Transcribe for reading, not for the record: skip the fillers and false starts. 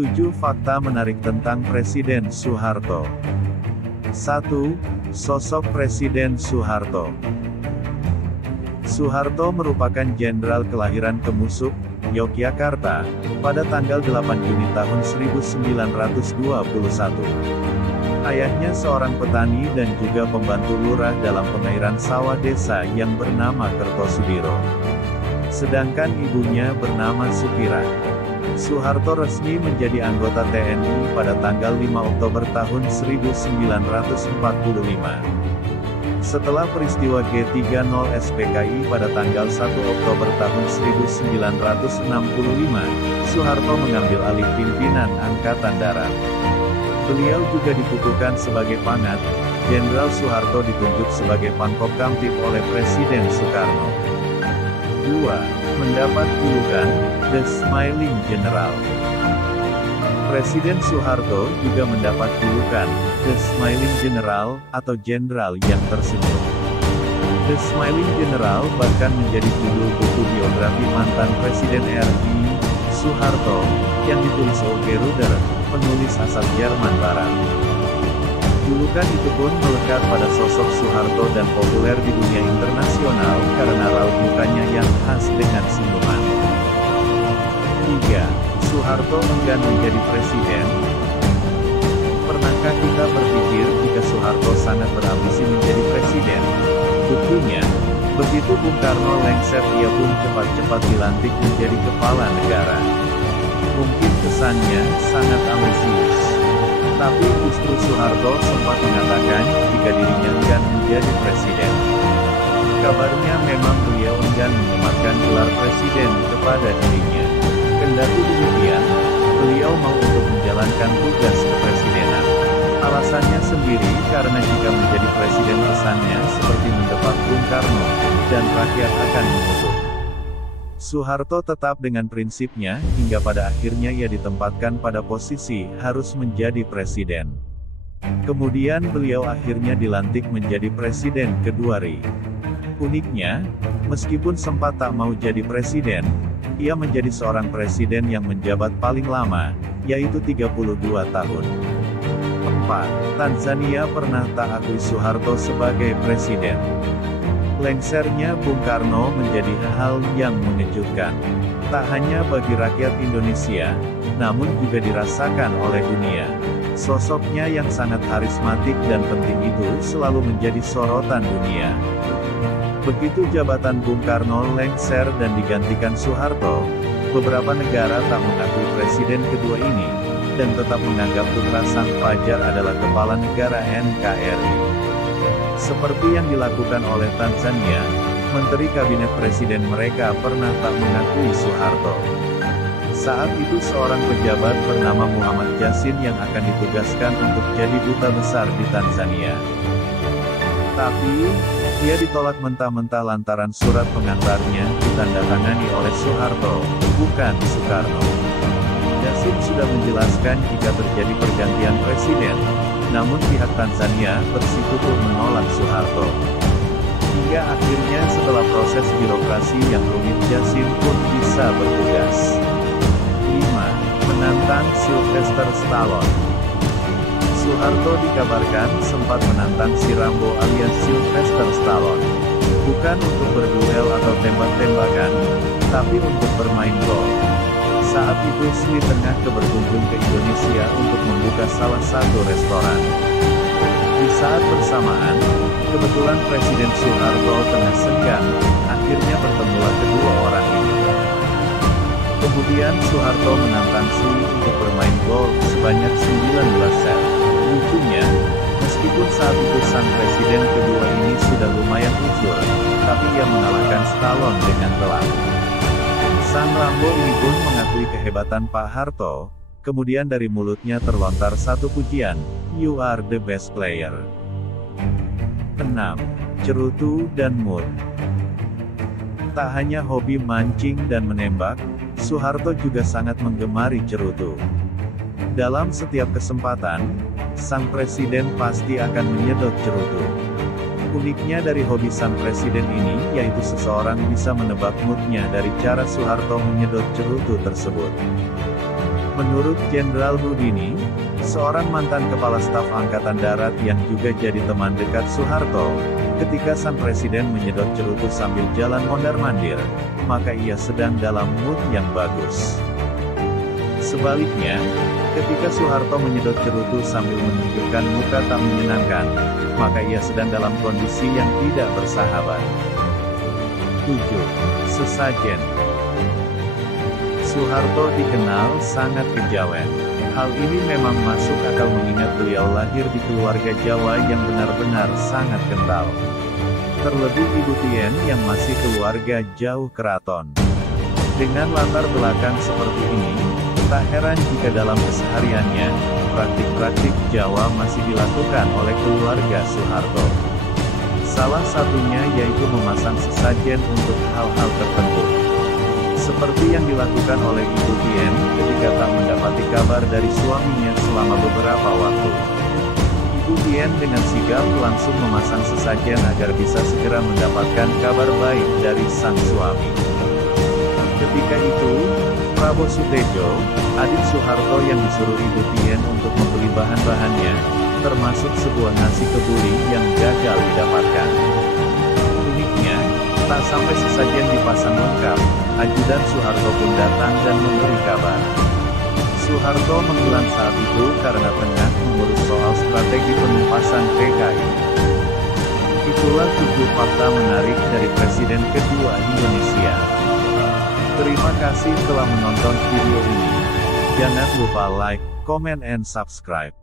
7 fakta menarik tentang Presiden Soeharto. 1. Sosok Presiden Soeharto. Soeharto merupakan jenderal kelahiran Kemusuk, Yogyakarta, pada tanggal 8 Juni tahun 1921. Ayahnya seorang petani dan juga pembantu lurah dalam pengairan sawah desa yang bernama Kertosudiro. Sedangkan ibunya bernama Sukirah. Soeharto resmi menjadi anggota TNI pada tanggal 5 Oktober tahun 1945. Setelah peristiwa G30 SPKI pada tanggal 1 Oktober tahun 1965, Soeharto mengambil alih pimpinan Angkatan Darat. Beliau juga dikukuhkan sebagai Pangat. Jenderal Soeharto ditunjuk sebagai Pangkopkamtib oleh Presiden Soekarno. 2. Mendapat julukan The Smiling General. Presiden Soeharto juga mendapat julukan The Smiling General atau Jenderal yang tersenyum. The Smiling General bahkan menjadi judul buku biografi mantan Presiden RI, Soeharto, yang ditulis Oge Ruder, penulis asal Jerman Barat. Julukan itu pun melekat pada sosok Soeharto dan populer di dunia internasional karena raut mukanya yang khas dengan senyuman. 3. Soeharto enggan menjadi presiden. Pernahkah kita berpikir jika Soeharto sangat berambisi menjadi presiden? Buktinya, begitu Bung Karno lengser ia pun cepat-cepat dilantik menjadi kepala negara. Mungkin kesannya sangat ambisius. Tapi justru Soeharto sempat mengatakan jika dirinya enggan menjadi presiden. Kabarnya memang beliau enggan menyematkan gelar presiden kepada dirinya. Kendati demikian, beliau mau untuk menjalankan tugas kepresidenan. Alasannya sendiri karena jika menjadi presiden kesannya seperti mendepak Bung Karno, dan rakyat akan mengutuk. Soeharto tetap dengan prinsipnya, hingga pada akhirnya ia ditempatkan pada posisi harus menjadi presiden. Kemudian beliau akhirnya dilantik menjadi presiden kedua RI. Uniknya, meskipun sempat tak mau jadi presiden, ia menjadi seorang presiden yang menjabat paling lama, yaitu 32 tahun. 4. Tanzania pernah tak akui Soeharto sebagai presiden. Lengsernya Bung Karno menjadi hal yang mengejutkan. Tak hanya bagi rakyat Indonesia, namun juga dirasakan oleh dunia. Sosoknya yang sangat karismatik dan penting itu selalu menjadi sorotan dunia. Begitu jabatan Bung Karno lengser dan digantikan Soeharto, beberapa negara tak mengakui presiden kedua ini, dan tetap menganggap putra sang fajar adalah kepala negara NKRI. Seperti yang dilakukan oleh Tanzania, Menteri Kabinet Presiden mereka pernah tak mengakui Soeharto. Saat itu seorang pejabat bernama Muhammad Yasin yang akan ditugaskan untuk jadi duta besar di Tanzania. Tapi, dia ditolak mentah-mentah lantaran surat pengantarnya ditandatangani oleh Soeharto, bukan Soekarno. Yasin sudah menjelaskan jika terjadi pergantian presiden, namun pihak Tanzania bersikukuh menolak Soeharto. Hingga akhirnya setelah proses birokrasi yang rumit Yasin pun bisa bertugas. 5. Menantang Sylvester Stallone. Soeharto dikabarkan sempat menantang si Rambo alias Sylvester Stallone. Bukan untuk berduel atau tembak-tembakan, tapi untuk bermain golf. Saat itu Sri tengah berkunjung ke Indonesia untuk membuka salah satu restoran. Di saat bersamaan, kebetulan Presiden Soeharto tengah senggang, akhirnya bertemulah kedua orang ini. Kemudian Soeharto menantang Sri untuk bermain golf sebanyak 19 set. Lucunya, meskipun saat itu sang presiden kedua ini sudah lumayan usul, tapi ia mengalahkan Stallone dengan telak. Sang Rambo ini pun mengakui kehebatan Pak Harto, kemudian dari mulutnya terlontar satu pujian, "You are the best player." 6. Cerutu dan mood. Tak hanya hobi mancing dan menembak, Soeharto juga sangat menggemari cerutu. Dalam setiap kesempatan, sang presiden pasti akan menyedot cerutu. Uniknya dari hobi sang presiden ini, yaitu seseorang bisa menebak moodnya dari cara Soeharto menyedot cerutu tersebut. Menurut Jenderal Rudini, seorang mantan Kepala Staf Angkatan Darat yang juga jadi teman dekat Soeharto, ketika sang presiden menyedot cerutu sambil jalan mondar-mandir, maka ia sedang dalam mood yang bagus. Sebaliknya, ketika Soeharto menyedot cerutu sambil menunjukkan muka tak menyenangkan, maka ia sedang dalam kondisi yang tidak bersahabat. 7. Sesajen. Soeharto dikenal sangat kejawen. Hal ini memang masuk akal mengingat beliau lahir di keluarga Jawa yang benar-benar sangat kental. Terlebih Ibu Tien yang masih keluarga jauh keraton. Dengan latar belakang seperti ini, tak heran jika dalam kesehariannya, praktik-praktik Jawa masih dilakukan oleh keluarga Soeharto. Salah satunya yaitu memasang sesajen untuk hal-hal tertentu. Seperti yang dilakukan oleh Ibu Tien ketika tak mendapati kabar dari suaminya selama beberapa waktu. Ibu Tien dengan sigap langsung memasang sesajen agar bisa segera mendapatkan kabar baik dari sang suami. Ketika itu, Prabowo Sutejo, adik Soeharto yang disuruh Ibu Tien untuk membeli bahan-bahannya, termasuk sebuah nasi kebuli yang gagal didapatkan. Uniknya, tak sampai sesajen dipasang lengkap, ajudan Soeharto pun datang dan memberi kabar. Soeharto menghilang saat itu karena tengah mengurus soal strategi penumpasan PKI. Itulah 7 fakta menarik dari Presiden kedua Indonesia. Terima kasih telah menonton video ini. Jangan lupa like, comment, and subscribe.